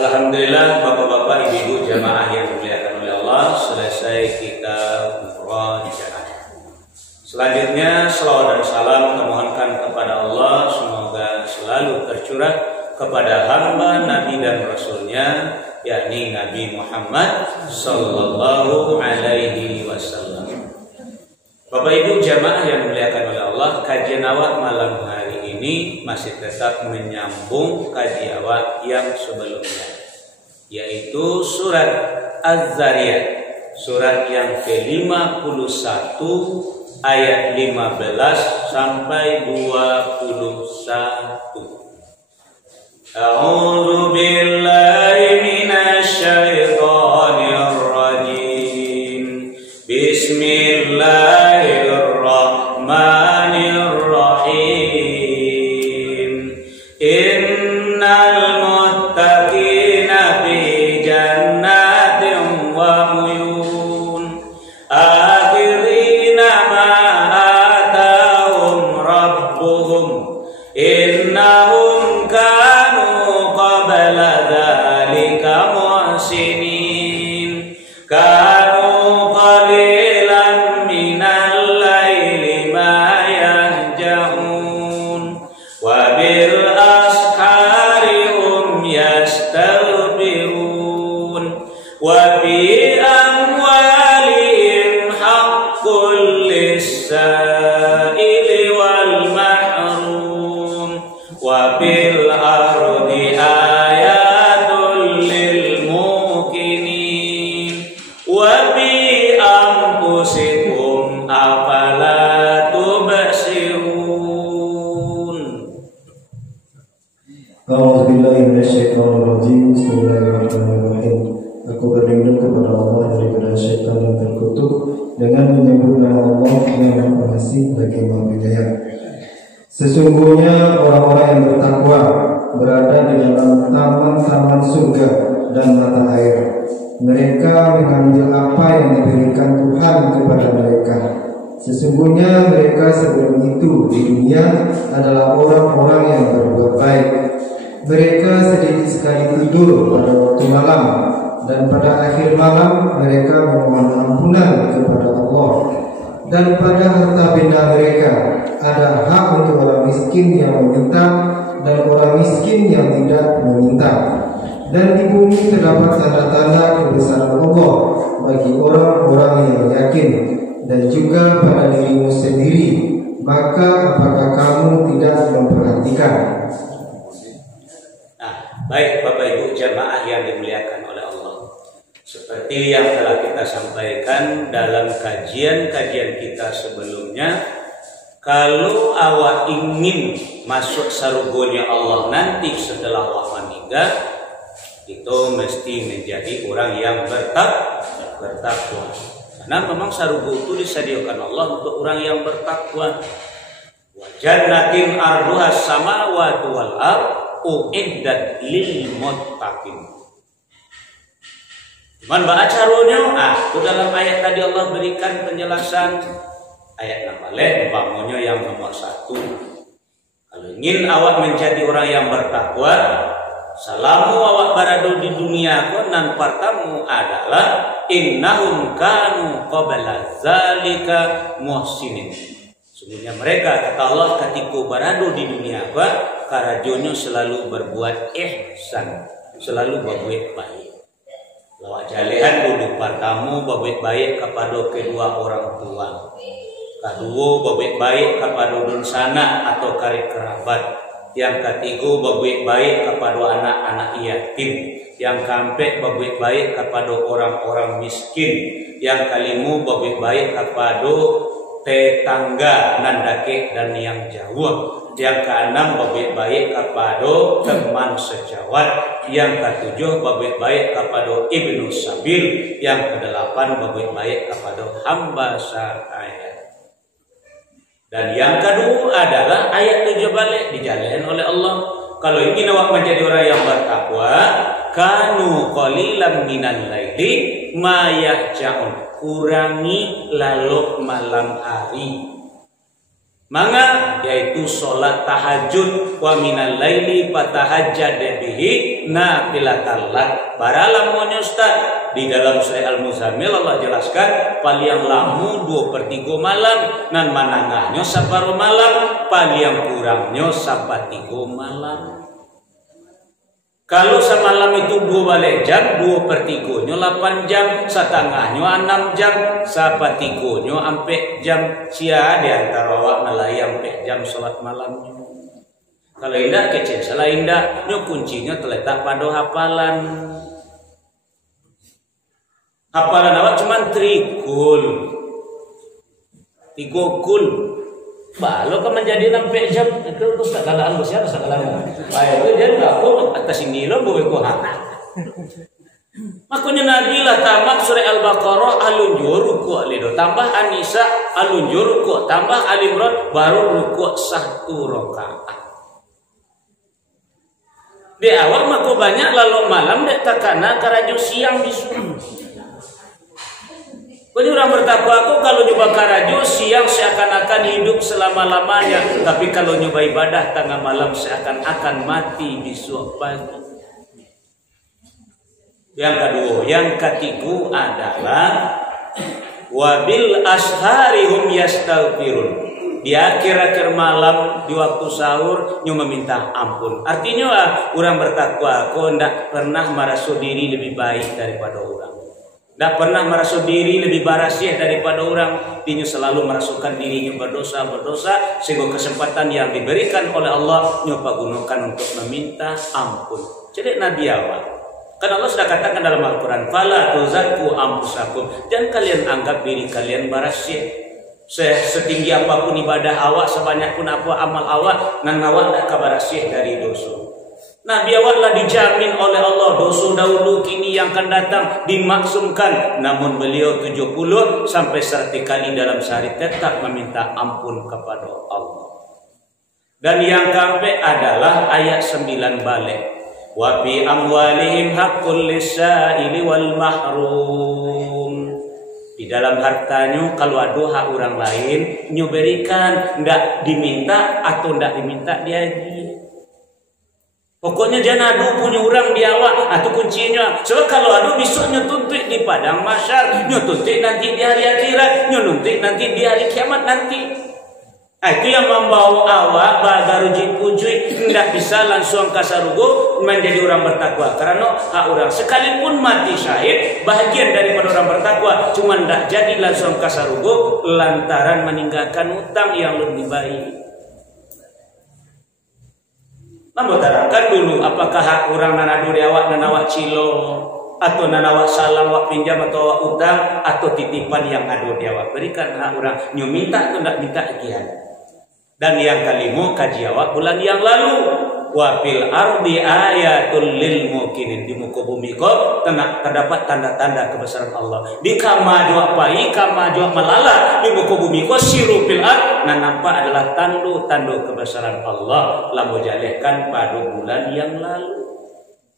Alhamdulillah, bapak-bapak, ibu-ibu jamaah yang dimuliakan oleh Allah, selesai kita umroh di Jeddah. Selanjutnya selawat dan salam memohonkan kepada Allah, semoga selalu tercurah kepada hamba Nabi dan Rasulnya, yakni Nabi Muhammad Sallallahu Alaihi Wasallam. Bapak ibu jamaah yang dimuliakan oleh Allah, kajian awak malam hari ini masih tetap menyambung kajian awak yang sebelumnya, yaitu surat Az-Zariyat, surat yang ke-51 ayat 15 sampai 21. A'udzu billahi minasy syaithanir rajim. Bismillahirrahmanirrahim. Innal muttaqina fi jannatin wa uyun. Akhirina ma atahum rabbuhum. Innahum kanu qabla dzalika muhsinin. Kanu qalilan minal laili ma yahjaun. Wa bil ashari hum yastaghfirun. Wa fi amwalihim haqqul lis-sa'ili wal mahrum. Wa fil ardi ayatul lil muqinin. Wa fi anfusikum afala tubsirun. A'udzubillahi minasyaitonirrajim. Bismillahirrahmanirrahim. Aku berlindung kepada Allah daripada syaitan yang terkutuk dengan menyebut nama Allah yang Maha Pengasih lagi Maha Penyayang. Sesungguhnya orang-orang yang bertakwa berada di dalam taman-taman surga dan mata air. Mereka mengambil apa yang diberikan Tuhan kepada mereka. Sesungguhnya mereka sebelum itu di dunia adalah orang-orang yang berbuat baik. Mereka sedikit sekali tidur pada waktu malam, dan pada akhir malam mereka memohon ampunan kepada Allah. Dan pada harta benda mereka ada hak untuk orang miskin yang meminta dan orang miskin yang tidak meminta. Dan di bumi terdapat tanda-tanda kebesaran Allah bagi orang-orang yang yakin, dan juga pada dirimu sendiri. Maka apakah kamu tidak memperhatikan? Baik Bapak Ibu jamaah yang dimuliakan oleh Allah, seperti yang telah kita sampaikan dalam kajian-kajian kita sebelumnya, kalau awak ingin masuk surganya Allah nanti setelah awak meninggal, itu mesti menjadi orang yang bertakwa. Karena memang surga itu disediakan Allah untuk orang yang bertakwa. Wa jannatin arduhas samawati wal ardh uiddat lil muttaqin. Cuman baca caranya, itu dalam ayat tadi Allah berikan penjelasan. Ayat namanya umpamanya yang nomor 1. Kalau ingin awak menjadi orang yang bertakwa, salamu awak berada di dunia konan pertama adalah innahum kanu qabla zalika muhsinin. Sungguhnya mereka, kata Allah, ketika berada di dunia karajonya selalu berbuat ihsan, selalu berbuat baik. Lawak jalehan dulu pertama berbuat baik kepada kedua orang tua, kedua berbuat baik kepada dunsana atau karib kerabat, yang ketiga berbuat baik kepada anak-anak yatim, yang keempat berbuat baik kepada orang-orang miskin, yang kelima berbuat baik kepada tetangga nandake dan yang jauh, yang keenam berbuat baik kepada teman sejawat, yang ketujuh berbuat baik kepada ibnu sabil, yang kedelapan berbuat baik kepada hamba sahaya. Dan yang kedua adalah ayat 7 balik dijalankan oleh Allah. Kalau ingin awak menjadi orang yang bertakwa, kanu qalilan minal laili ma yahjaun, kurangi lalu malam hari. Manga yaitu salat tahajud wa minal laili fatahajjad bihi nafilatan lak. Baralam monya Ustaz di dalam surah Al-Muzammil Allah jelaskan paliang lamu 2/3 malam nan manangahnya saparo malam paliang kurangnya sapatigo malam. Kalau semalam itu 2 balik jam, 2/3-nya 8 jam, setengahnya 6 jam, sapatigonya sampai jam sia di antara awak melayang sampai jam sholat malamnya. Kalau indah kecil, salah indah, kuncinya terletak pada hafalan. Hafalan awak cuma 3 kul. Balo kan menjadi sampai jam itu terus sakalaan siapa sakalaan. Ayo dia enggak kok atas ini lo boleh kok. Makanya Nabi lah tamat surah Al-Baqarah alunjur ruku' ledo tambah An-Nisa alunjur ruku' tambah Ali Imran baru ruku' 1 rakaat. Di awal mako banyak lalu malam dek takana karaju siang disuruh. Jadi orang bertakwa aku kalau nyoba karajo siang seakan-akan hidup selama-lamanya, tapi kalau nyoba ibadah tengah malam seakan-akan mati besok pagi. Yang ketiga adalah wabil asharihum yastaghfirun. Di akhir-akhir malam di waktu sahur nyu meminta ampun. Artinya orang bertakwa aku tidak pernah merasa diri lebih baik daripada orang. Tidak pernah merasa diri lebih barasih daripada orang. Dia selalu merasukan dirinya berdosa sehingga kesempatan yang diberikan oleh Allah nyoba gunakan untuk meminta ampun. Jadi Nabi awal kan Allah sudah katakan dalam Al-Quran fala tuzakku anfusakum, jangan kalian anggap diri kalian barasih. Setinggi apapun ibadah awak, sebanyak pun apa amal awak, nan awak tidak kabarasih dari dosa. Nabi awaklah dijamin oleh Allah dosa dahulu kini yang akan datang dimaksumkan, namun beliau 70 sampai 100 kali dalam sehari tetap meminta ampun kepada Allah. Dan yang keempat adalah ayat 9 balik. Wa bi amwalihim haqqul lisaili wal mahrum. Di dalam hartanya kalau ada hak orang lain nyuberikan, ndak diminta atau ndak diminta diagi. Pokoknya jangan adu punya orang di awak atau kuncinya. Sebab kalau adu besok nyutuntut di padang mahsyar, nyutuntut nanti di hari akhirat, nyutuntut nanti di hari kiamat nanti. Itu yang membawa awak bagaruji pujui tidak bisa langsung kasarugo menjadi orang bertakwa. Karena hak orang sekalipun mati syahid bahagian daripada orang bertakwa, cuma tidak jadi langsung kasarugo lantaran meninggalkan hutang yang lebih baik. Nampak terangkan dulu apakah hak orang nanadu di awak dan awak cilo atau nanawak salam awak pinjam atau awak utang atau titipan yang ada di awak berikan hak orang nyu minta atau tidak minta gian. Dan yang kelima kaji awak bulan yang lalu wa fil ardi ayatul lil mukminin, di muka bumi kau terdapat tanda-tanda kebesaran Allah. Di kama pai kama malala di muka bumi kau siru fil ard nan nampak adalah tanda-tanda kebesaran Allah lamu jalehkan pada bulan yang lalu.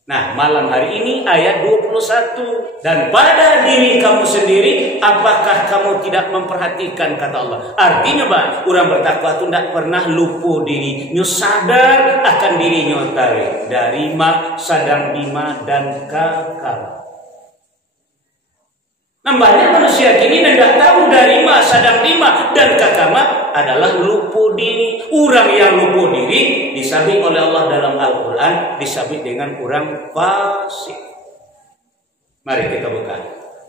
Nah, malam hari ini ayat 21. Dan pada diri kamu sendiri, apakah kamu tidak memperhatikan kata Allah? Artinya, Pak, orang bertakwa itu tidak pernah lupa diri. Nyu sadar akan dirinya tarik. Dari ma, sadang bima, dan kakak. Nah, banyak manusia kini tidak tahu dari ma, sadang bima, dan kakak adalah lupa diri. Orang yang lupa diri disabit oleh Allah dalam Al-Quran, disabit dengan orang fasik. Mari kita buka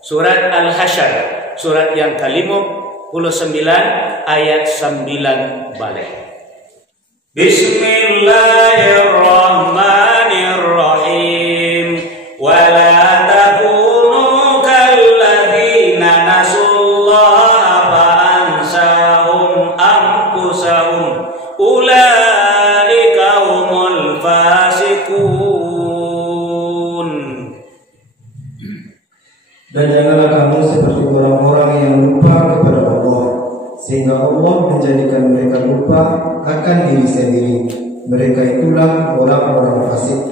surat Al-Hasyr, surat yang ke-59 ayat 9 balik. Bismillahirrahmanirrahim. Wala takunu kalladzina nasullaha fa ansahum anfusahum ulaika humul fasiqun. Dan janganlah kamu seperti orang-orang yang lupa kepada Allah, sehingga Allah menjadikan mereka lupa akan diri sendiri. Mereka itulah orang-orang fasik.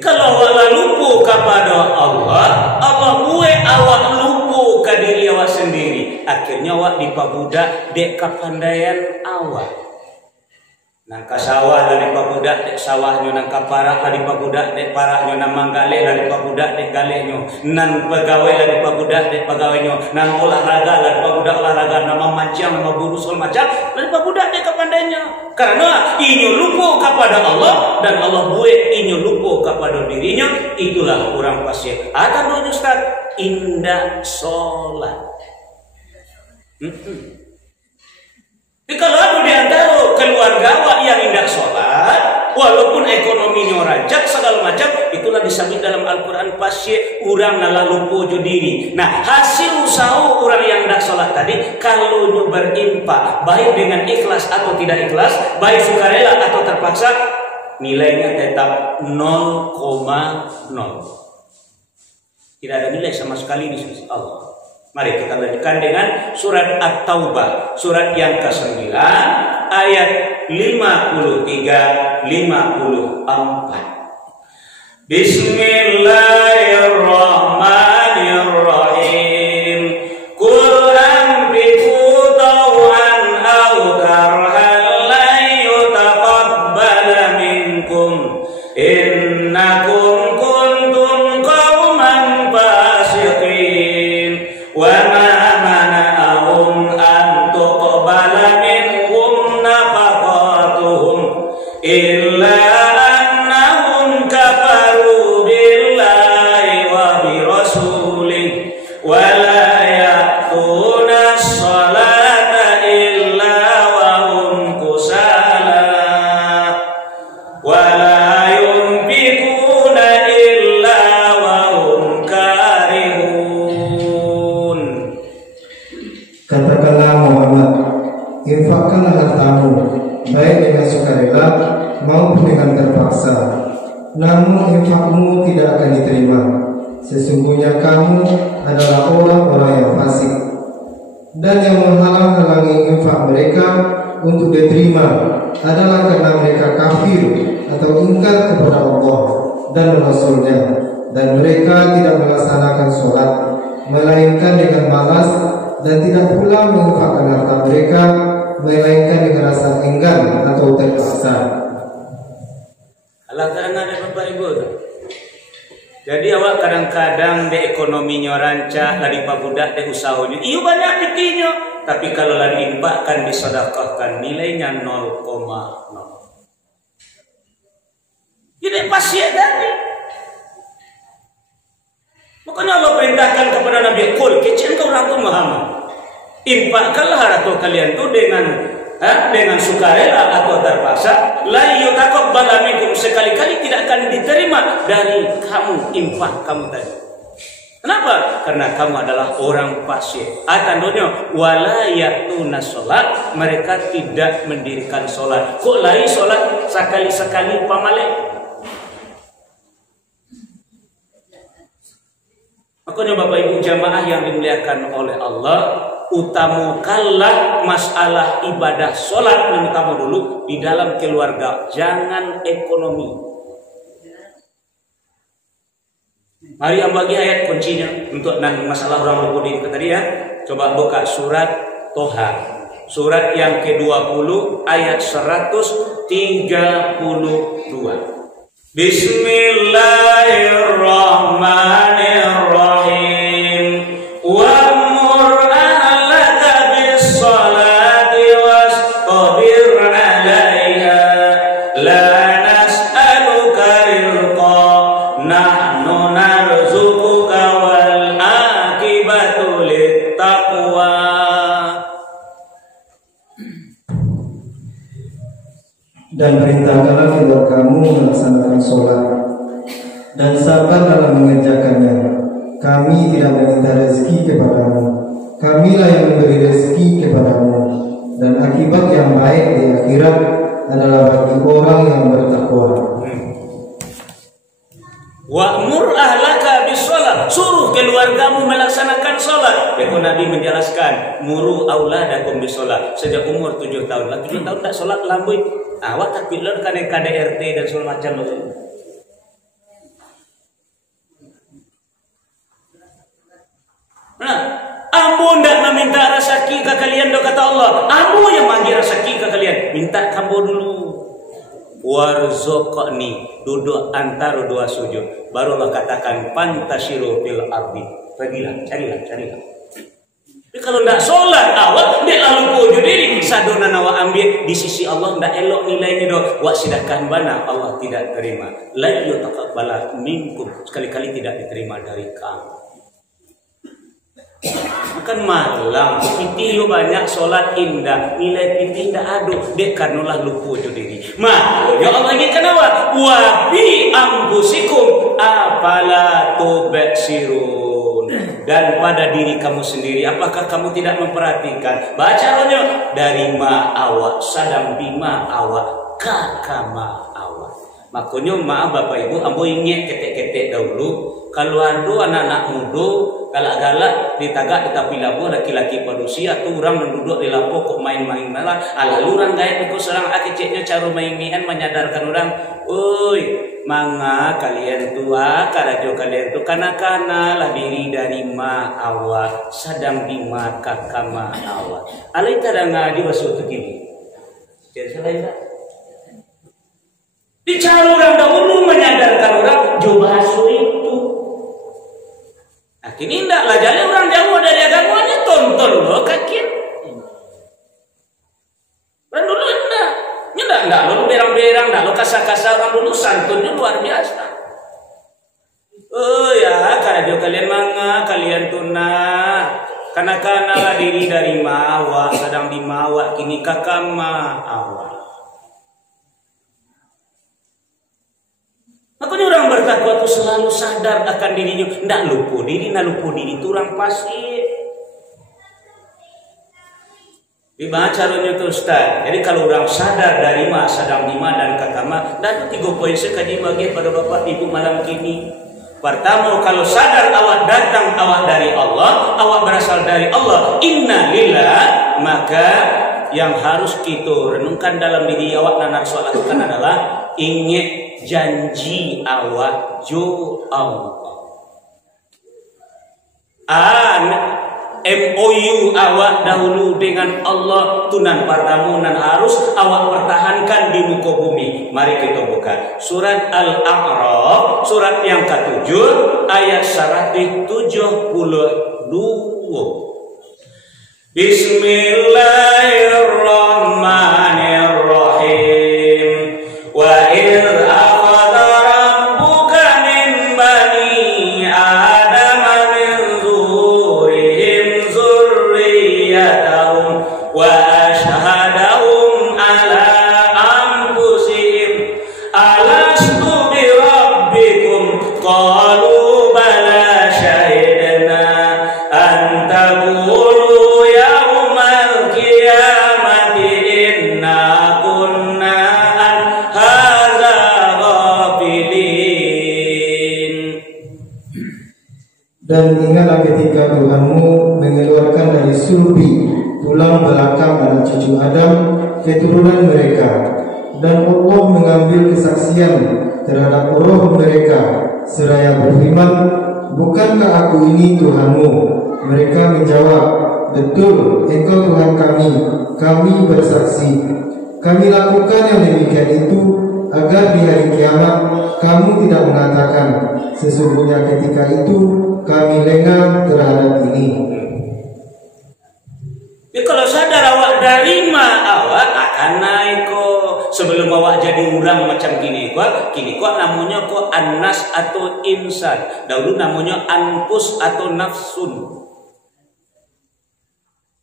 Kalau awak lupa kepada Allah, Allah buat awak lupa ke diri awak sendiri. akhirnya awak dipabudak dek kapandaian awak. Nangka sawah lah dipabudak dek sawahnya, nangka parak lah dipabudak dek paraknya, nang manggale lah dipabudak dek galenya, nan pegawai lah dipabudak dek pegawainya, nang olahraga lah dipabudak olahraga, nama mancing, nama buru segala macam lah dipabudak dek kapandainya. Karena inyo lupa kepada Allah dan Allah buat inyo lupa kepada dirinya, itulah orang pasien. Atau doanya Ustaz, indah sholat. Jadi kalau ada di antara keluarga awak yang indah sholat, walaupun ekonominya rancak segala macam, itulah disebut dalam Al-Quran pasye orang nalah lupa jo diri. Nah, hasil usaha orang yang indah sholat tadi, kalau nyu berimpak, baik dengan ikhlas atau tidak ikhlas, baik sukarela atau terpaksa, nilainya tetap 0,0. Tidak ada nilai sama sekali di sisi Allah. Mari kita lanjutkan dengan surat At-Taubah, surat yang ke-9 ayat 53-54. Bismillahirrahmanirrahim. Qul anfiqu taw'an aw karhan lan yutaqabbala minkum innakum kuntum qauman fasiqin. Wa ma mana'ahum an tuqbala minhum nafaqatuhum illa annahum kafaru billahi wa bi rasulih wa la ya'tuna as-salata illa wa hum kusala wa la yunfiquna illa wa hum karihun. Katakanlah Muhammad, infakkanlah hartamu, baik dengan sukarela maupun dengan terpaksa. Namun infakmu tidak akan diterima. Sesungguhnya kamu adalah orang-orang yang fasik. Dan yang menghalang-halangi infak mereka untuk diterima adalah karena mereka kafir atau ingkar kepada Allah dan Rasul-Nya, dan mereka tidak melaksanakan sholat, melainkan dengan malas, dan tidak pula menginfakkan harta mereka melainkan dengan rasa enggan atau terpaksa. Alah karena ada Bapak Ibu tuh. Jadi awak kadang-kadang de ekonominya rancak, lari pabudak de usahanya, iyo banyak pitinya. Tapi kalau lari infakkan disedekahkan nilainya 0,0. Jadi pasti tadi. Makanya Allah perintahkan kepada Nabi, "Qul kecil kau orang tu Muhammad. Infakkanlah harta kalian tu dengan sukarela atau terpaksa, la yutaqabbala minkum, sekali-kali tidak akan diterima dari kamu infak kamu tadi." Kenapa? Karena kamu adalah orang fasik. Atandonya wala ya'tuna sholat, mereka tidak mendirikan sholat. Kok lai sholat sekali-sekali pamale? Makanya Bapak Ibu jamaah yang dimuliakan oleh Allah, utamakanlah masalah ibadah sholat yang utama dulu di dalam keluarga, jangan ekonomi. Mari bagi ayat kuncinya untuk masalah orang luput tadi ya. Coba buka surat Toha, surat yang ke-20 ayat 132. Bismillahirrahmanirrahim. Wa'mur ahlaka bis-shalati wastabir 'alaiha la nas'aluka rizqa nahnu narzuquka wal 'aqibatu lit-taqwa. Dan perintahkanlah keluarga kamu melaksanakan sholat dan sabar dalam mengerjakannya. Kami tidak meminta rezeki kepadamu, kamilah yang memberi rezeki kepadamu, dan akibat yang baik di akhirat adalah bagi orang yang bertakwa. Wa'mur ahlaka bis-shalah, suruh keluargamu melaksanakan sholat. Yaitu Nabi menjelaskan, muru auladakum bis-shalah sejak umur 7 tahun. Lah 7 tahun tak sholat lambui. Awak tak pilih kan KDRT dan segala macam itu. Nah, ampun tak meminta rezeki ke kalian do kata Allah. Aku yang bagi rezeki ke kalian. Minta kamu dulu. Warzuqni, duduk antara dua sujud. Baru Allah katakan pantashiru fil ardi. Pergilah, carilah. Tapi kalau tidak sholat awal, dia lalu pujud diri. Sadona nawa ambil di sisi Allah tidak elok nilainya do. Wa sidahkan bana Allah tidak terima. La yutaqabbala minkum, sekali-kali tidak diterima dari kamu. Kan malam piti lu banyak sholat indah, nilai piti tidak adu dek kanulah lu pujud diri. Ya Allah ini kenapa? Wa bi ambusikum afala tubsirun. Dan pada diri kamu sendiri, apakah kamu tidak memperhatikan? Baca rohnya dari ma awak sadam bima awak kakama awak. Makanya maaf Bapak Ibu, ambo ingat ketek-ketek dahulu. Kalau ada anak-anak muda galak-galak ditagak di tapi labu laki-laki padusia tuh orang duduk di lapo kok main-main malah lalu orang gaya kok serang akiceknya cara main-main menyadarkan orang, oi manga kalian tua karajo kalian tuh kana-kana lah diri dari ma awak sadam bima kakama awak alai kadang ngaji wasutu kini jadi selain tak bicara orang dahulu menyadarkan orang coba itu. Nah, kini tidak lah jalan orang jauh dari agamanya tonton loh kaki. Orang dulu enggak lo berang-berang, enggak lo kasar-kasar orang dulu santunnya luar biasa. Oh ya, karena kalian manga, kalian tuna, karena lah diri dari mawa, sedang di mawa kini kakama awal. Makanya orang bertakwa itu selalu sadar akan dirinya. Tidak lupa diri itu orang pasti. Dibaca caranya itu Ustaz. Jadi kalau orang sadar dari ma, sadang bima dan kakama, dan 3 poin sekali bagi pada bapak ibu malam kini. Pertama, kalau sadar awak datang awak dari Allah, awak berasal dari Allah, inna lillah, maka yang harus kita renungkan dalam diri awak dan harus lakukan adalah ingat janji awak jo Allah. MOU awak dahulu dengan Allah tunan pertama dan harus awak pertahankan di muka bumi. Mari kita buka surat Al-A'raf, surat yang ke-7 ayat 172. Bismillahirrahmanirrahim. Wa idh akhadha rabbuka min bani adama min zuhurihim zurriyatahum wa ashhadahum ala anfusihim alastu bi rabbikum qalu bala shahidna an taqulu yawmal qiyamati inna kunna an hadza ghafilin. Dan ingatlah ketika Tuhanmu mengeluarkan dari sulbi tulang belakang anak cucu Adam keturunan mereka, dan Allah mengambil kesaksian terhadap roh mereka seraya berfirman, bukankah aku ini Tuhanmu? Mereka menjawab, betul, engkau Tuhan kami bersaksi. Kami lakukan yang demikian itu agar di hari kiamat kamu tidak mengatakan, sesungguhnya ketika itu kami lengah terhadap ini. Ya, kalau sadar awak dari ma awak akan naik kok. Sebelum awak jadi orang macam gini kok namanya kok annas atau insan. Dahulu namanya anfus atau nafsun.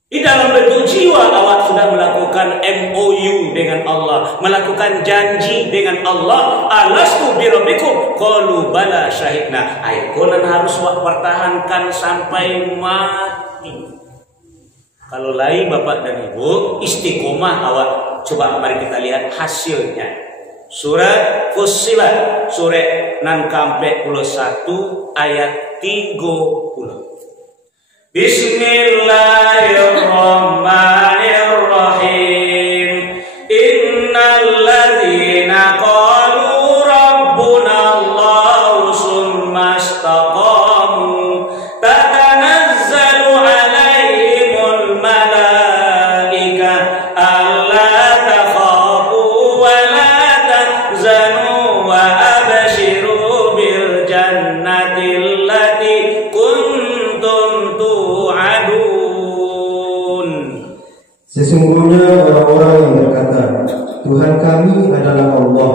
Di dalam bentuk jiwa awak sudah melakukan MOU dengan Allah, melakukan janji dengan Allah. Alastu bi rabbikum qalu bala syahidna. Ikonan harus awak pertahankan sampai mati. Kalau lain Bapak dan Ibu istiqomah awak, coba mari kita lihat hasilnya. Surat Fussilat surat 61 ayat 30. Bismillahirrahmanirrahim. Innal ladzina qalu rabbuna Allahu summa istaqamu tatanazzalu alaihimul Sesungguhnya orang-orang yang berkata, Tuhan kami adalah Allah.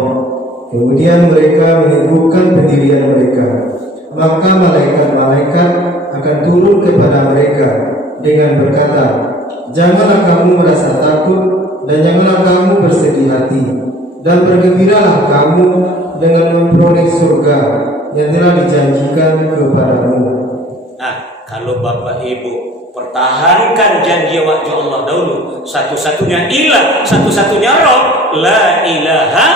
Kemudian mereka menyebutkan pendirian mereka. Maka malaikat-malaikat akan turun kepada mereka dengan berkata, janganlah kamu merasa takut dan janganlah kamu bersedih hati, dan bergembiralah kamu dengan memperoleh surga yang telah dijanjikan kepadamu. Nah, kalau Bapak Ibu pertahankan janji wajah Allah dahulu, satu-satunya ilah, satu-satunya Rob, la ilaha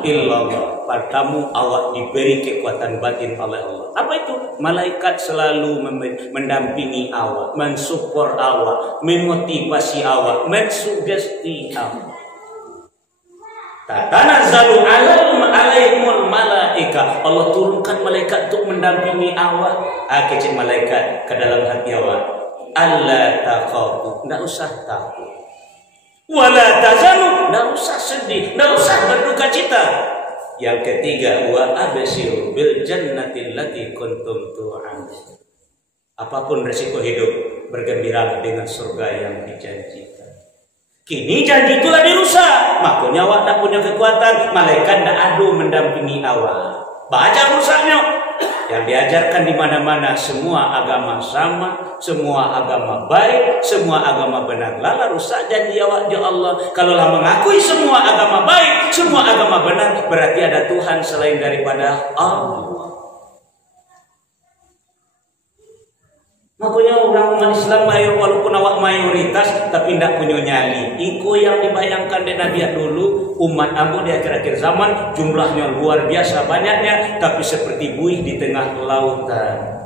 illallah. Padamu awak diberi kekuatan batin oleh Allah. Apa itu? Malaikat selalu mendampingi awak, mensupport awak, memotivasi awak, mensugesti awak. Tatanazzalu alaihimul malaika. Allah turunkan malaikat untuk mendampingi awak. Kecil malaikat ke dalam hati awak. Alla takhafu, tidak usah takut. Wala tazanu, tidak usah sedih, tidak usah berduka cita. Yang ketiga, wa abshiru bil jannati allati kuntum tu'adun. Apapun resiko hidup, bergembiralah dengan surga yang dijanjikan. Kini janji itu lah dirusak, makanya awak tak punya kekuatan, malaikat tak adu mendampingi awak. Baca rusaknya. Yang diajarkan di mana-mana, semua agama sama, semua agama baik, semua agama benar. Lala rusak janji awak ya Allah. Kalau lah mengakui semua agama baik, semua agama benar, berarti ada Tuhan selain daripada Allah. Makanya orang Islam walaupun awak mayoritas tapi tidak punya nyali. Iko yang dibayangkan dari Nabi dulu, umat Abu di akhir-akhir zaman jumlahnya luar biasa banyaknya, tapi seperti buih di tengah lautan.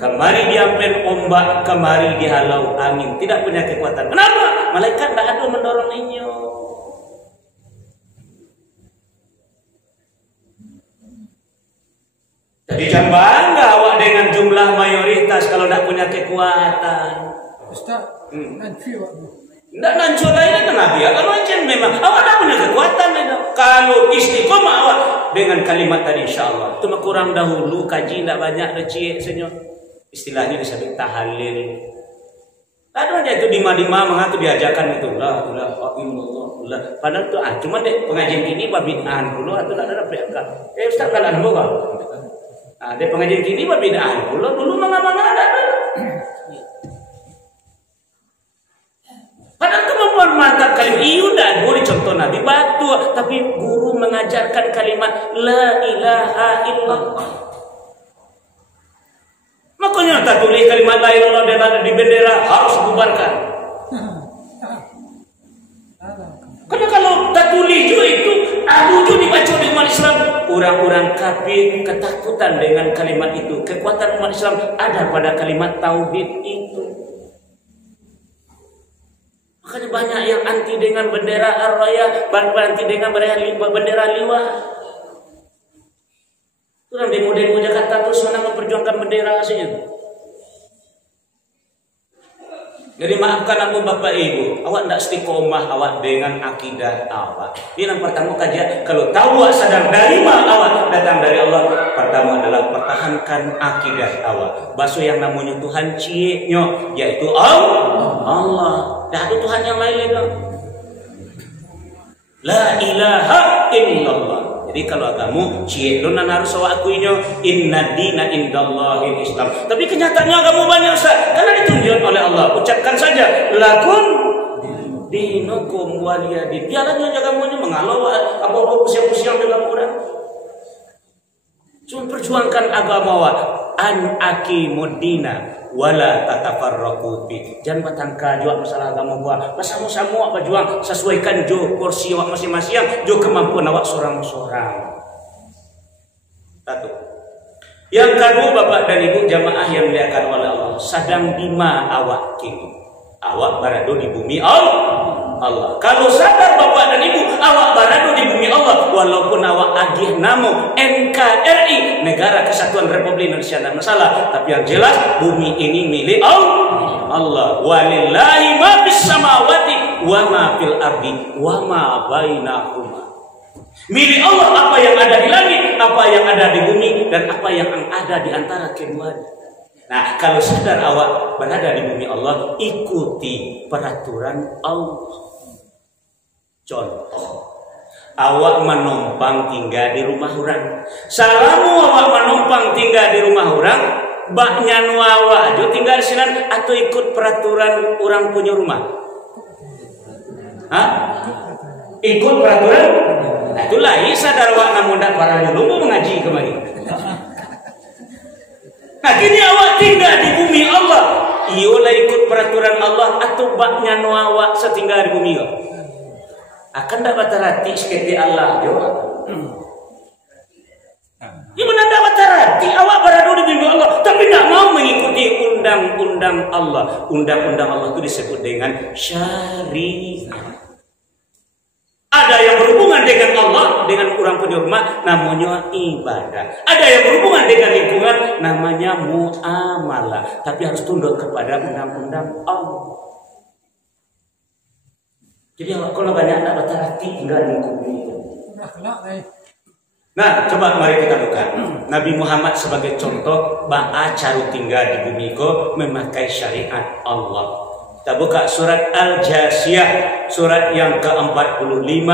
Kemari diampen ombak, kemari dihalau angin, tidak punya kekuatan. Kenapa? Malaikat tidak ada mendorong inyo. Jadi jangan bangga awak dengan jumlah mayoritas kalau tidak punya kekuatan. Ustaz, nanti awak. Tidak nancur lainnya Nabi. Kalau macam memang awak tidak punya kekuatan. Kalau istiqomah awak dengan kalimat tadi insya Allah. Itu kurang dahulu kaji tidak banyak recik senyum. Istilahnya disebut tahalil. Lalu aja itu dima-dima mengaku diajarkan itu lah, Allah. Padahal itu cuma deh pengajian ini babinaan dulu atau tidak ada PK. Ustaz kalau anu apa? Ada pengajian kini berbedaan dulu mengapa ada. Padahal kemampuan mantap kalimat iu dan boleh contoh Nabi batu, tapi guru mengajarkan kalimat la ilaha illallah. Makanya tak tulis kalimat la ilaha illallah di bendera harus bubarkan. Karena kalau tak tulis juga itu abu dibaca di umat Islam. Orang-orang kafir ketakutan dengan kalimat itu. Kekuatan umat Islam ada pada kalimat tauhid itu. Makanya banyak yang anti dengan bendera Ar-Raya, anti dengan bendera Liwa. Orang demo-demo Jakarta terus mana memperjuangkan bendera saja. Jadi maafkan aku Bapak Ibu, awak tidak istiqomah awak dengan akidah awak. Ini yang pertama kajian. Kalau tahu awak sadar dari mana awak datang dari Allah, pertama adalah pertahankan akidah awak. Bahasa yang namanya Tuhan cieknya, yaitu Allah. Dah ada Tuhan yang lain lagi. La ilaha illallah. Jadi kalau kamu ciekdonan harus awak akuinya inna dina indallahil Islam. Tapi kenyataannya kamu banyak Ustaz. Karena ditunjuk oleh Allah. Ucapkan saja lakum dinukum waliyadin. Jalannya jaga kamu mengalau apa-apa pusiang-pusiang dalam Quran. Cuma perjuangkan agama wa an aqimuddina wala tatafarraqu fi. Jangan batangka jua masalah agama gua. Bersama-sama awak berjuang sesuaikan jo porsi awak masing-masing, jo kemampuan awak seorang-seorang. Satu. Yang kedua Bapak dan Ibu jamaah yang dimuliakan oleh Allah, sadang bima awak kini. Awak berada di bumi Allah. Kalau sadar Bapak dan Ibu awak berada di bumi Allah, walaupun awak agih namo NKRI Negara Kesatuan Republik Indonesia tidak masalah, tapi yang jelas bumi ini milik Allah. Walillahi ma fis samawati wa ma fil ardi wa ma bainahuma. Milik Allah apa yang ada di langit, apa yang ada di bumi, dan apa yang ada di antara keduanya. Nah, kalau sadar awak berada di bumi Allah, ikuti peraturan Allah. Contoh, awak menumpang tinggal di rumah orang. Salamu awak menumpang tinggal di rumah orang, baknya nu awak jo tinggal di sini atau ikut peraturan orang punya rumah? Hah? Ikut peraturan? Nah, itulah sadar awak namun dak para dulu mau mengaji kemari. Nah, kini awak tinggal di bumi Allah, iyalah ikut peraturan Allah atau baknya nu awak setinggal di bumi Allah. Akan dapat terhati seperti Allah jawab. Gimana dapat terhati awak berada di bumi Allah tapi tidak mau mengikuti undang-undang Allah. Undang-undang Allah itu disebut dengan syariat. Ada yang berhubungan dengan Allah, dengan orang punya rumah, namanya ibadah. Ada yang berhubungan dengan lingkungan, namanya muamalah. Tapi harus tunduk kepada undang-undang Allah. Jadi kalau banyak anak berarti tinggal di bumi. Nah, coba mari kita buka. Nabi Muhammad sebagai contoh ba'a caru tinggal di bumi ko memakai syariat Allah. Kita buka surat Al-Jasiyah, surat yang ke-45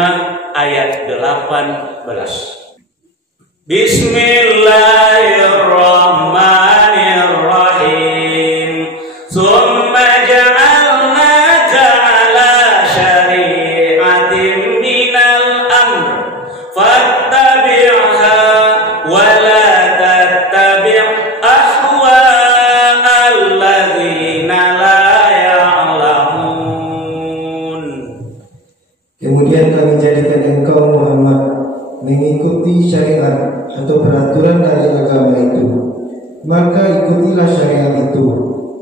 ayat 18. Bismillahirrahmanirrahim. Summa ja'alnaka ala syari'atin minal amr fattabi'ha wa la tattabi' ahwa'al ladzina la ya'lamun. Kemudian kami jadikan engkau Muhammad mengikuti syariat atau peraturan dari agama itu. Maka ikutilah syariat itu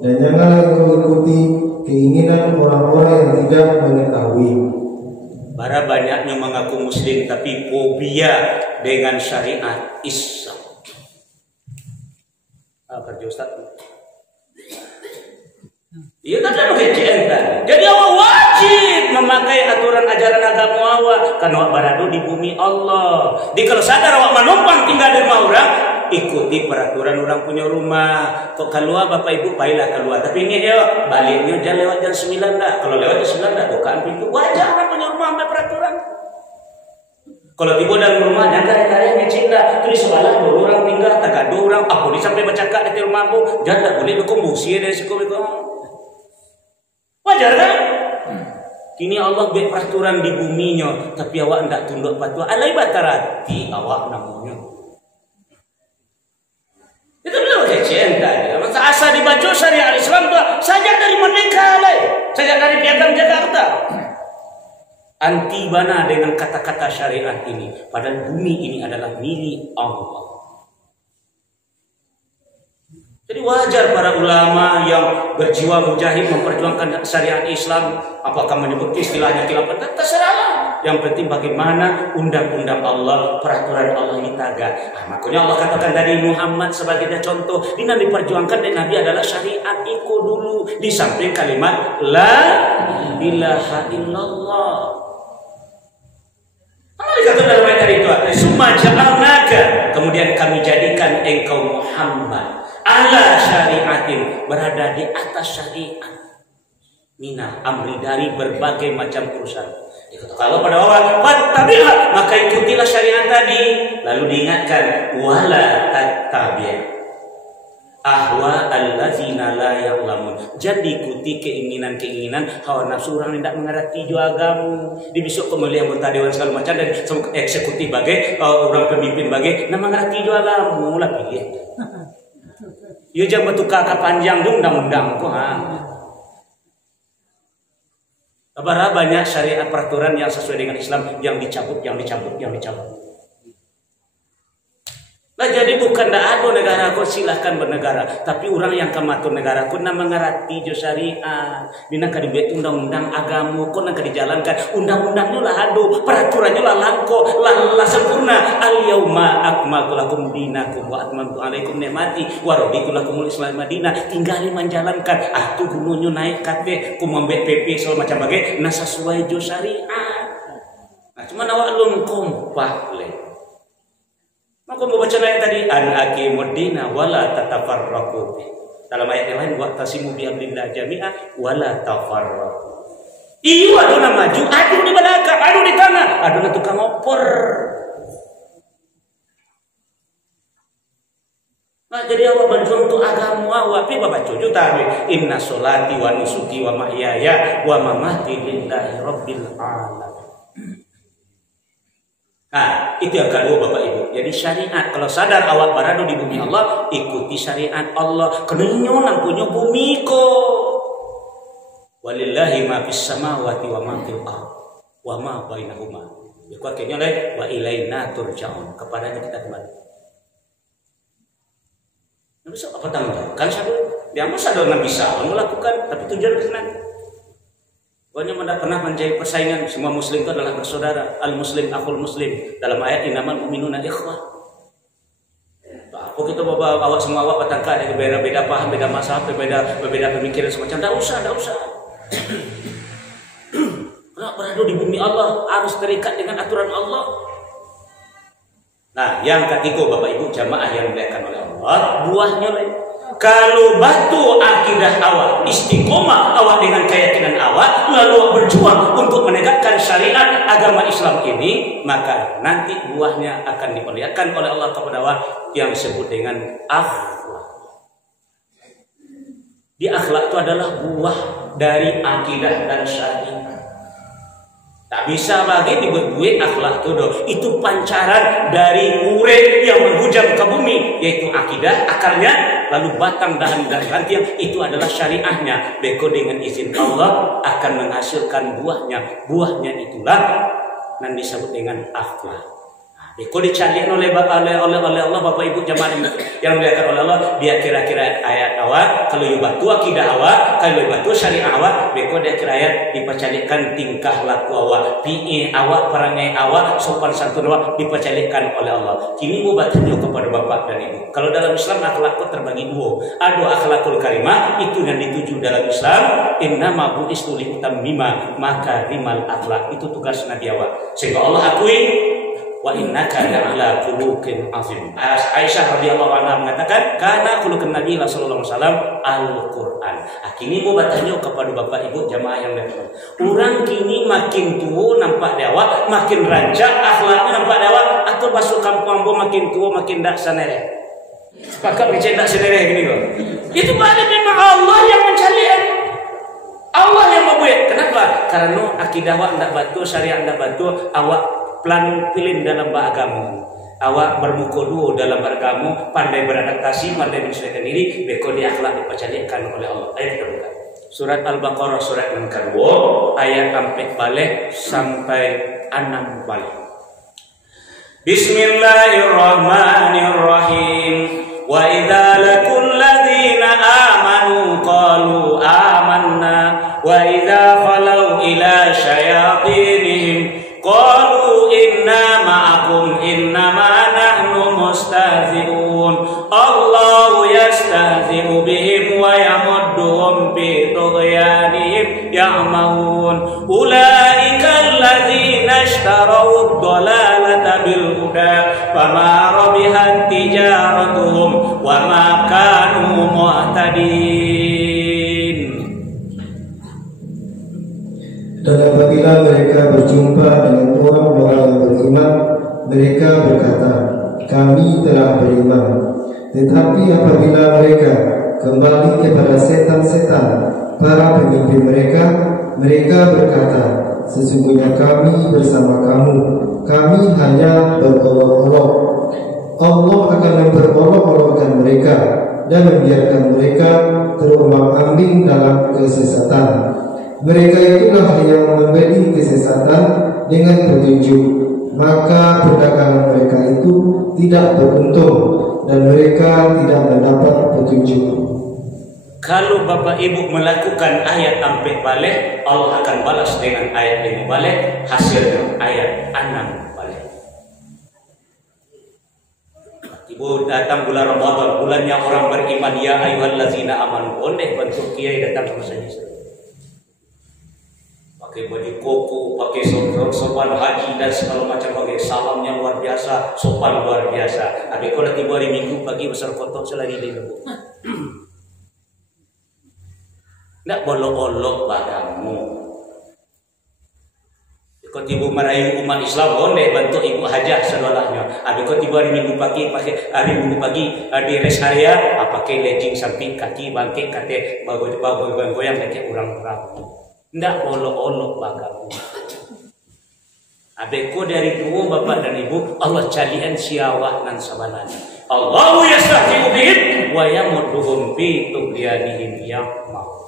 dan janganlah engkau ikuti keinginan orang-orang yang tidak mengetahui. Para banyaknya mengaku muslim tapi fobia dengan syariat Islam. Apa dia Ustaz? Iya kan ada. Jadi awak wajib memakai aturan ajaran agama awak karena awak berada di bumi Allah. Jadi kalau sadar awak menumpang tinggal di rumah orang, ikuti peraturan orang punya rumah. Kok keluar bapak ibu baiklah keluar. Tapi ini ya baliknya jangan lewat jam 9 dah. Kalau lewat jam 9 dah bukaan pintu. Wajar orang punya rumah ambil peraturan. Kalau tiba dalam rumah dan karya-karyanya cinta, tulis sekolah dua orang tinggal, tak ada orang. Aku ni sampai bercakap di rumahku, jangan tak boleh berkombusi dari sekolah. Wajar kan? Kini Allah buat peraturan di buminya, tapi awak tidak tunduk patuh. Alai batarati awak namanya. Itu belum kecil tadi. Masa asal dibaca syariat Islam tu saja dari Merdeka lah, saja dari Piagam Jakarta. Anti bana dengan kata-kata syariat ini. Padahal bumi ini adalah milik Allah. Jadi wajar para ulama yang berjiwa mujahid memperjuangkan syariat Islam, apakah menyebut istilahnya khilafah, terserahlah. Yang penting bagaimana undang-undang Allah, peraturan Allah ditaga. Makanya Allah katakan dari Muhammad sebagai contoh, ini yang diperjuangkan dari Nabi adalah syariat itu dulu. Di samping kalimat La ilaha illallah. Dikatakan dalam ayat itu, Summa ja'alnaka, kemudian kami jadikan engkau Muhammad ala syariatin, berada di atas syariat, minal amri, dari berbagai macam urusan. Kalau pada awal fattabi'ha, maka ikutilah syariat tadi. Lalu diingatkan wala tattabi' ahwa allazina la ya'lamun. Jadi ikuti keinginan-keinginan hawa nafsu orang yang tidak mengerti juga agamu. Di besok kembali yang bertadiwan segala macam dari eksekutif bagai orang pemimpin bagai nama mengerti juga agamu lah pilih. Ya jangan bertukar panjang dong undang-undang kok ha. Berapa banyak syariat peraturan yang sesuai dengan Islam yang dicabut. Nah, jadi bukan tidak ada negara kau silahkan bernegara, tapi orang yang kematur negara kau nak mengerti jo syariat, dina kadi bet undang-undang agama kau nak dijalankan, undang-undangnya lah ado, peraturannya lah langko, lah sempurna. Al yauma akmaltu lakum dinakum wa atmamtu alaikum ni'mati wa raditu lakumul Islam Madinah. Tinggal menjalankan, tu gunungnya naik kate, ku membet PP soal macam bagai, nah sesuai jo syariat. Nah, cuma awak lum kompak le. Maka membaca ayat tadi an aqimud dina wala tatafarraqu. Dalam ayat yang lain, wa'tasimu bihablillah jami'an wala tafarraqu. Iyo aduna maju, adu di belakang, adu di tengah, aduna tukang opor. Nah, jadi awak berjuang untuk agama awak, tapi bapak cucu tahu inna sholati wa nusuki wa mahyaya wa mamati lillahi rabbil alamin. Nah, itu yang kedua bapak ibu. Jadi syariat, kalau sadar awak berada di bumi Allah, ikuti syariat Allah. Kenonyo nang punya bumi ko. Walillahi ma fis samawati wa ma fil ardh wa ma bainahuma. Iku akhirnya lain wa ilaina turja'un. Kepadanya kita kembali. Bisa apa tanggung jawab? Kan sadar, dia sadar nggak bisa melakukan, tapi tujuan ke sana. Pokoknya tidak pernah menjadi persaingan. Semua Muslim itu adalah bersaudara. Al Muslim akhul Muslim. Dalam ayat innamal mu'minuna ikhwah. Apa kita bawa awak semua awak batangka ada beda-beda paham, beda masalah, berbeda pemikiran semacam. Tidak usah. Karena berada di bumi Allah harus terikat dengan aturan Allah. Nah, yang ketiga Bapak Ibu jamaah yang dimuliakan oleh Allah, buahnya lain. Kalau batu akidah awak, istiqomah awak dengan keyakinan awak, lalu berjuang untuk menegakkan syariat agama Islam ini, maka nanti buahnya akan diperlihatkan oleh Allah kepada awak yang disebut dengan akhlak. Di akhlak itu adalah buah dari akidah dan syariat. Tak bisa lagi dibuat akhlak itu pancaran dari ure yang menghujam ke bumi, yaitu akidah akarnya, lalu batang dahan dan rantian itu adalah syariahnya. Beko dengan izin Allah akan menghasilkan buahnya itulah yang disebut dengan akhlak. Beko dicari oleh Allah Bapak Ibu jamaah yang dimuliakan oleh Allah. Dia kira-kira ayat awal kalau batu akidah awal, kalau batu syariah awal, beko dia kira ayat dipacalikan tingkah laku awal, pi awak perangai awak, sopan santun awak dipacalikan oleh Allah. Kini mau bertanya kepada Bapak dan Ibu. Kalau dalam Islam akhlak itu terbagi dua. Ada akhlakul karimah, itu yang dituju dalam Islam. Innama bu'istu liutammima makarimal akhlak. Itu tugas Nabi awak. Sehingga Allah akui wa innaka la'ala khuluqin azim. Aisyah radhiyallahu anha mengatakan karena khuluqun Nabi sallallahu alaihi wasallam Al-Qur'an. Kini mau bertanya kepada Bapak Ibu jamaah yang lain. Orang kini makin tua nampak dewa, makin rancak akhlaknya nampak dewa, atau basuh kampung ambo makin tua makin dak sanere. Sepakat bicara dak sanere gini kok. Itu berarti memang Allah yang mencari. Allah yang membuat. Kenapa? Karena akidah awak ndak batu, syariat ndak batu, awak pelan pilih dalam beragamu, awak bermuka dua dalam beragamu, pandai beradaptasi, pandai menyesuaikan diri, beko di akhlak dipercalikan oleh Allah. Ayat kedua, surat Al-Baqarah surat yang kedua, ayat 4 balik sampai 6 balik. Bismillahirrahmanirrahim. Wa idza laqul ladzina amanu qalu amanna wa idza khalau ila syayatinihim qalu inna ma'akum innama nahnu mustahzi'un Allahu yastahzi'u bihim wa yamudduhum bi tughyanihim ya'mahun ulaika alladzina ishtaraw ad-dalalata bil huda fama rabihat tijaratuhum wa ma kanu muhtadin. Dan apabila mereka berjumpa dengan orang-orang yang beriman, mereka berkata, kami telah beriman. Tetapi apabila mereka kembali kepada setan-setan, para pemimpin mereka, mereka berkata, sesungguhnya kami bersama kamu, kami hanya berolok-olok. Allah akan memperolok-olokkan mereka dan membiarkan mereka terombang-ambing dalam kesesatan. Mereka itulah yang membeli kesesatan dengan petunjuk, maka perdagangan mereka itu tidak beruntung dan mereka tidak mendapat petunjuk. Kalau Bapak Ibu melakukan ayat 4 balik, Allah akan balas dengan ayat 5 balik, hasilnya ayat 6 balik. Ibu datang bulan Ramadan, bulannya orang beriman, ya ayyuhallazina amanu, ondeh bentuk kiai datang sama saya. Pakai baju koko, pakai sopan haji dan segala macam, pakai salamnya luar biasa, sopan luar biasa. Tapi kalau tiba hari Minggu pagi besar kotor selagi di lembut. Ndak bolok-olok bagamu. Kau tiba merayu umat Islam, boleh bantu ibu hajah sedolahnya. Abi kau tiba hari Minggu pagi pakai di rest area, pakai legging samping kaki bangkit kate bawa goyang kayak orang-orang. Ndak bolok-olok bagamu. Abi kau dari tua bapak dan ibu, Allah calian siawah nan sabalana. Allahu yastahiu bihim wa yamudduhum fi tughyanihim ya'mahun.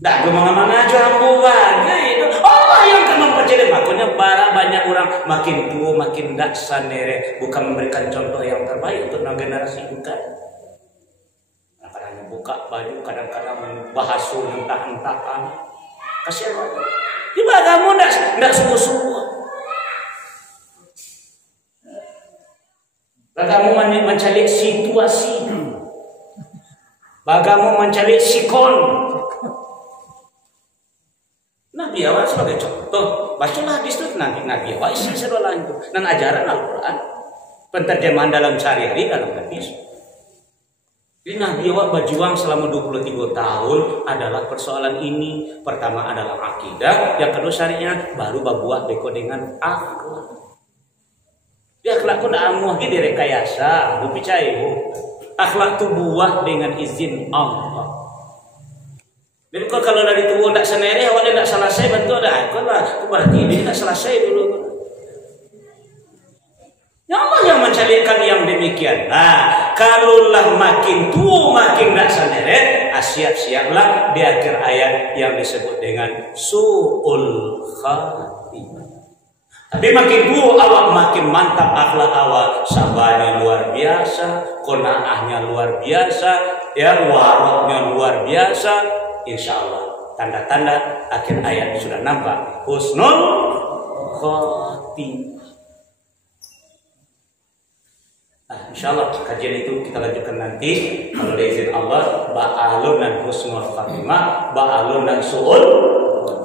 Dah kemana-mana aja hambuan, itu Allah yang akan mempercayai. Makanya banyak orang makin tua makin tak sandere, bukan memberikan contoh yang terbaik untuk generasi bukan. Kadang-kadang buka baju, kadang-kadang bahas entah-entahan. Kasihan banget. Tiba kamu tak sungguh-sungguh. Kamu mencari situasi, bagamu mencari sikon. Nabi awal sebagai contoh, bacalah hadis itu Nabi awal isi sedolah itu dan ajaran Al-Quran, penterjemahan dalam sehari-hari dalam hadis. Jadi Nabi awal berjuang selama 23 tahun adalah persoalan ini. Pertama adalah akidah, yang kedua syariat, baru babuah beko dengan akhlak. Dia akhlak pun amuah gitu direkayasa, bu percaya bu. Akhlak itu buah dengan izin Allah. Jadi kalau dari tua tidak senere, awalnya tidak selesai bantu ada aku lah. Itu berarti dia tidak selesai dulu. Ya Allah yang mencarikan yang demikian. Nah, kalaulah makin tua makin tidak senere, siap-siaplah di akhir ayat yang disebut dengan su'ul khatimah. Tapi makin tua awak makin mantap akhlak awak, sabarnya luar biasa, qanaahnya luar biasa, ya waraknya luar biasa. Insya Allah tanda-tanda akhir ayat sudah nampak, husnul khotimah. Nah, insya Allah kajian itu kita lanjutkan nanti kalau diizin Allah. Ba'alun dan husnul khotimah, ba'alun dan su'ul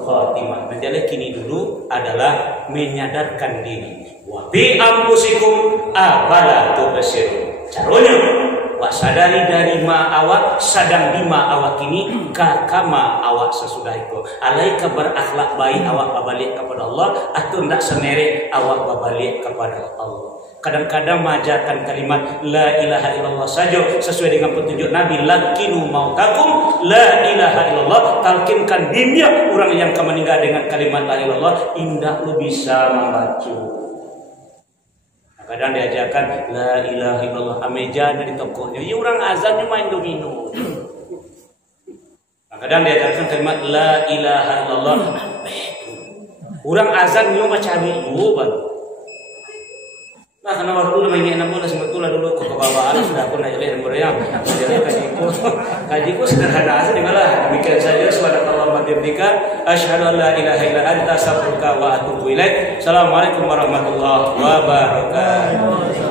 khotimah. Menjadi kini dulu adalah menyadarkan diri. Wa bi ampusikum afala tubsirun. Caranya sadari dari ma awak sadang bima awak kini kakama awak sesudah itu. Alaika berakhlak baik awak babalik kepada Allah atau ndak senere awak babalik kepada Allah. Kadang-kadang mengajarkan kalimat la ilaha illallah saja sesuai dengan petunjuk Nabi. Lakinu mautakum la ilaha illallah. Talkinkan dunia orang yang akan meninggal dengan kalimat la ilaha illallah. Indah lu bisa membaca. Kadang diajarkan la ilaha illallah ameja dari tokohnya. Ya orang azannya main domino. Kadang diajarkan kalimat la ilaha illallah. Orang azannya macam itu baru. Nah, karena waktu dulu mengingat namun sebetulnya dulu ke bawaan sudah aku naik leh yang jadi kajiku sederhana aja dimana demikian saja. Subhanallah wa bihamdika asyhadu an la ilaha illa anta astaghfiruka wa atubu ilaik. Assalamualaikum warahmatullahi wabarakatuh.